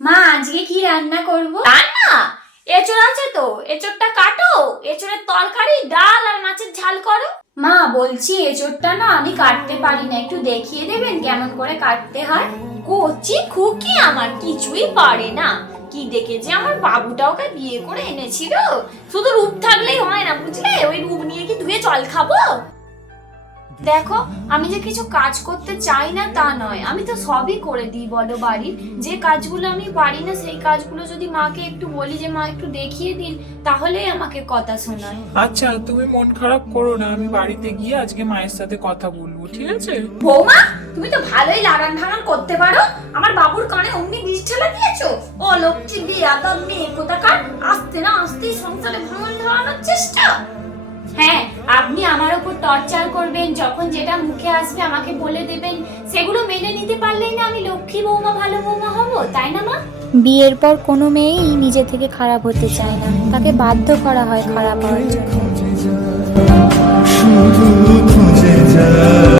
মা আজকে কি রান্না করব? রান্না? এঁচোড় আছে তো, এঁচোড়টা কাটো, এঁচোড়ের তরকারি, ডাল আর মাছের ঝাল করো। মা বলছি এঁচোড়টা না আমি কাটতে পারি না, একটু দেখিয়ে দেবেন কেমন করে কাটতে হয়? কচি খুকি আমার কিছুই পারে না। কি দেখে যে আমার বাবুটা ওকে বিয়ে করে এনেছিল। শুধু রূপ থাকলেই হয় না বুঝলে, ওই রূপ নিয়ে কি ধুয়ে জল খাবো? দেখো, আমি যে কিছু কাজ করতে চাই না তা নয়, আমি তো সবই করে দিই বলো বাড়ির। যে কাজগুলো আমি পারি না সেই কাজগুলো যদি মাকে একটু বলি যে মা একটু দেখিয়ে দিন, তাহলেই আমাকে কথা শোনায়। আচ্ছা, তুমি মন খারাপ করো না, আমি বাড়িতে গিয়ে আজকে মায়ের সাথে কথা বলবো, ঠিক আছে? বৌমা, তুমি তো ভালোই লাগান ভাঙান করতে পারো। আমার বাবুর কানে অমনি বিষ ঠেলা দিয়েছো। ও লক্ষ্মী বেয়াদব মেয়ে কোথাকার, আসতে না আসতেই সংসারে ভাঙন ধরানোর চেষ্টা। হ্যাঁ, আপনি আমার উপর টর্চার করবেন, যখন যেটা মুখে আসবে আমাকে বলে দেবেন, সেগুলো মেনে নিতে পারলেই না আমি লক্ষ্মী বৌমা ভালো বৌমা হব, তাই না মা? বিয়ের পর কোনো মেয়েই নিজে থেকে খারাপ হতে চায় না, তাকে বাধ্য করা হয় খারাপ হওয়ার জন্য।